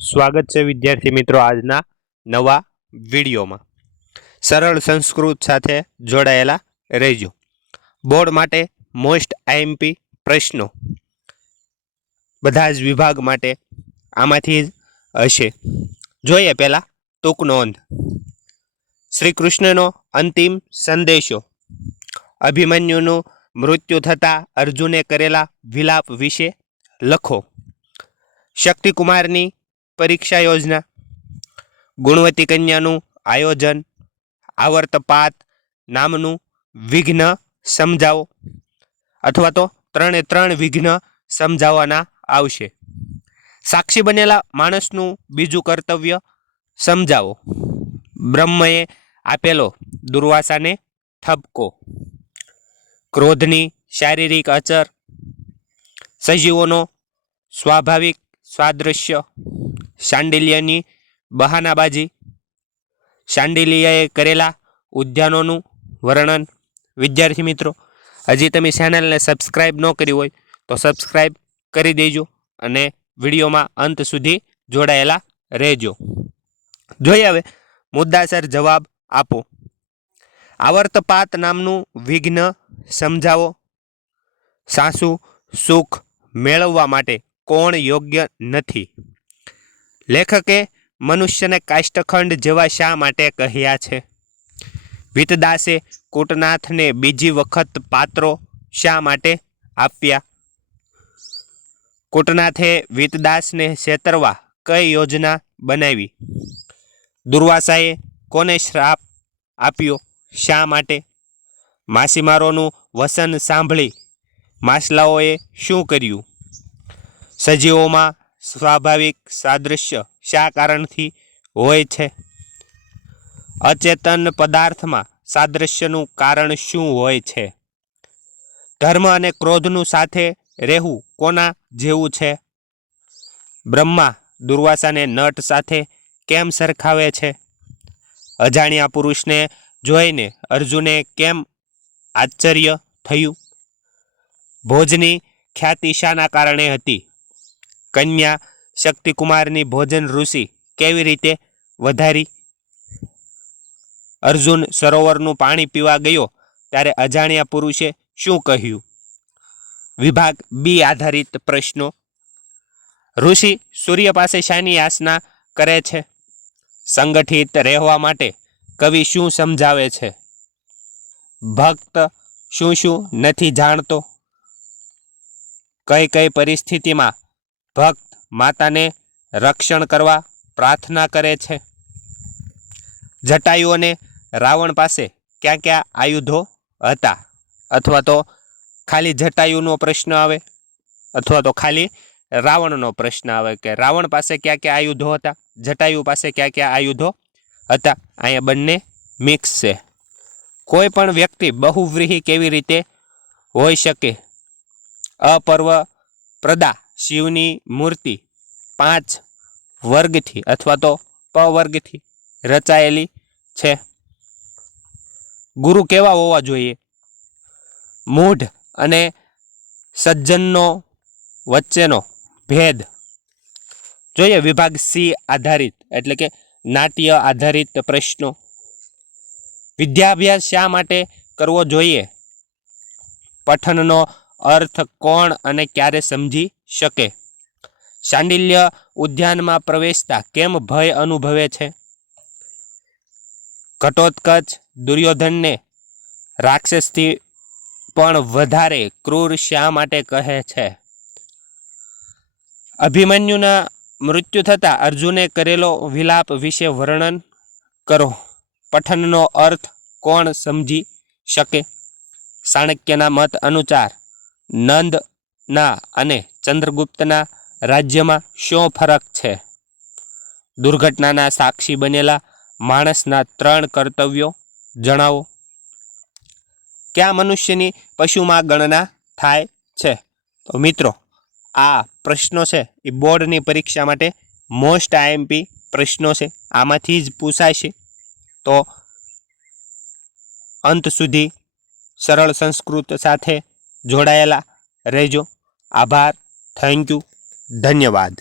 સ્વાગત છે વિદ્યાર્થી મિત્રો આજના નવા વિડીયોમાં। સરળ સંસ્કૃત સાથે જોડાયેલા રહેજો। બોર્ડ માટે મોસ્ટ આઈએમપી પ્રશ્નો બધા જ વિભાગ માટે આમાંથી જ હશે। જોઈએ પહેલા ટૂંક નોંધ। શ્રી કૃષ્ણનો અંતિમ સંદેશો। અભિમન્યુનું મૃત્યુ થતાં અર્જુને કરેલા વિલાપ વિશે લખો। શક્તિકુમારની પરીક્ષા યોજના। ગુણવતી કન્યાનું આયોજન। આવર્તપાત નામનું વિઘ્ન સમજાવો અથવા તો 3 વિઘ્ન સમજાવવાના આવશે। સાક્ષી બનેલા માણસનું બીજું કર્તવ્ય સમજાવો। બ્રહ્મએ આપેલો દુર્વાસાને ઠપકો। ક્રોધની શારીરિક અસર। સજીવોનો સ્વાભાવિક સાદૃશ્ય। શાંડિલ્યની બહાનાબાજી। શાંડિલ્યએ કરેલા ઉદ્યાનોનું વર્ણન। વિદ્યાર્થી મિત્રો, હજી તમે ચેનલને સબસ્ક્રાઇબ ન કરી હોય તો સબસ્ક્રાઇબ કરી દેજો અને વિડીયોમાં અંત સુધી જોડાયેલા રહેજો। જોઈએ હવે મુદ્દાસર જવાબ આપો। આવર્તપાત નામનું વિઘ્ન સમજાવો। સાસુ સુખ મેળવવા માટે કોણ યોગ્ય નથી? લેખકે મનુષ્યને કાષ્ઠખંડ જેવા શા માટે કહ્યા છે? વિતદાસે કૂટનાથને બીજી વખત પાત્રો શા માટે આપ્યા? કૂટનાથે વિતદાસને છેતરવા કઈ યોજના બનાવી? દુર્વાસાએ કોને શ્રાપ આપ્યો? શા માટે? માછીમારોનું વસન સાંભળી માછલાઓએ શું કર્યું? સજીવોમાં સ્વાભાવિક સાદૃશ્ય શા કારણથી હોય છે? અચેતન પદાર્થમાં સાદૃશ્યનું કારણ શું હોય છે? ધર્મ અને ક્રોધનું સાથે રહેવું કોના જેવું છે? બ્રહ્મા દુર્વાસાને નટ સાથે કેમ સરખાવે છે? અજાણ્યા પુરુષને જોઈને અર્જુને કેમ આશ્ચર્ય થયું? ભોજની ખ્યાતિ શાના કારણે હતી? કન્યા શક્તિકુમારની ભોજન ઋષિ કેવી રીતે વધારી? અર્જુન સરોવરનું પાણી પીવા ગયો ત્યારે અજાણ્યા પુરુષે શું કહ્યું? વિભાગ બી આધારિત પ્રશ્નો। ઋષિ સૂર્ય પાસે શાની યાચના કરે છે? સંગઠિત રહેવા માટે કવિ શું સમજાવે છે? ભક્ત શું શું નથી જાણતો? કઈ કઈ પરિસ્થિતિમાં ભક્ત માતાને રક્ષણ કરવા પ્રાર્થના કરે છે? જટાયુ અને રાવણ પાસે ક્યાં ક્યાં આયુધો હતા? અથવા તો ખાલી જટાયુનો પ્રશ્ન આવે અથવા તો ખાલી રાવણનો પ્રશ્ન આવે કે રાવણ પાસે ક્યાં ક્યાં આયુધો હતા, જટાયુ પાસે ક્યાં ક્યાં આયુધો હતા? અહીંયા બંને મિક્સ છે। કોઈ પણ વ્યક્તિ બહુવ્રીહી કેવી રીતે હોઈ શકે? અપર્વ પ્રદા શિવની મૂર્તિ 5 વર્ગથી અથવા તો પવર્ગથી રચાયેલી છે। ગુરુ કેવા હોવા જોઈએ? મૂઢ અને સજ્જનનો વચ્ચેનો ભેદ। જોઈએ વિભાગ સી આધારિત એટલે કે નાટ્ય આધારિત પ્રશ્નો। વિદ્યાભ્યાસ શા માટે કરવો જોઈએ? પઠનનો અર્થ કોણ અને ક્યારે સમજી શકે? શાંડિલ્ય ઉદ્યાનમાં પ્રવેશતા કેમ ભય અનુભવે છે? ઘટોત્કચ દુર્યોધનને રાક્ષસથી પણ વધારે ક્રૂર શા માટે કહે છે? અભિમન્યુના મૃત્યુ થતાં અર્જુને કરેલો વિલાપ વિશે વર્ણન કરો। પઠનનો અર્થ કોણ સમજી શકે? ચાણક્યના મત અનુસાર નંદના અને ચંદ્રગુપ્તના રાજ્યમાં શું ફરક છે? દુર્ઘટનાના સાક્ષી બનેલા માણસના 3 કર્તવ્યો જણાવો। ક્યાં મનુષ્યની પશુમાં ગણના થાય છે? તો મિત્રો આ પ્રશ્નો છે એ બોર્ડની પરીક્ષા માટે મોસ્ટ આઈએમપી પ્રશ્નો છે, આમાંથી જ પૂછાશે। તો અંત સુધી સરળ સંસ્કૃત સાથે જોડાયેલા રહેજો। આભાર, થેન્ક યુ, ધન્યવાદ।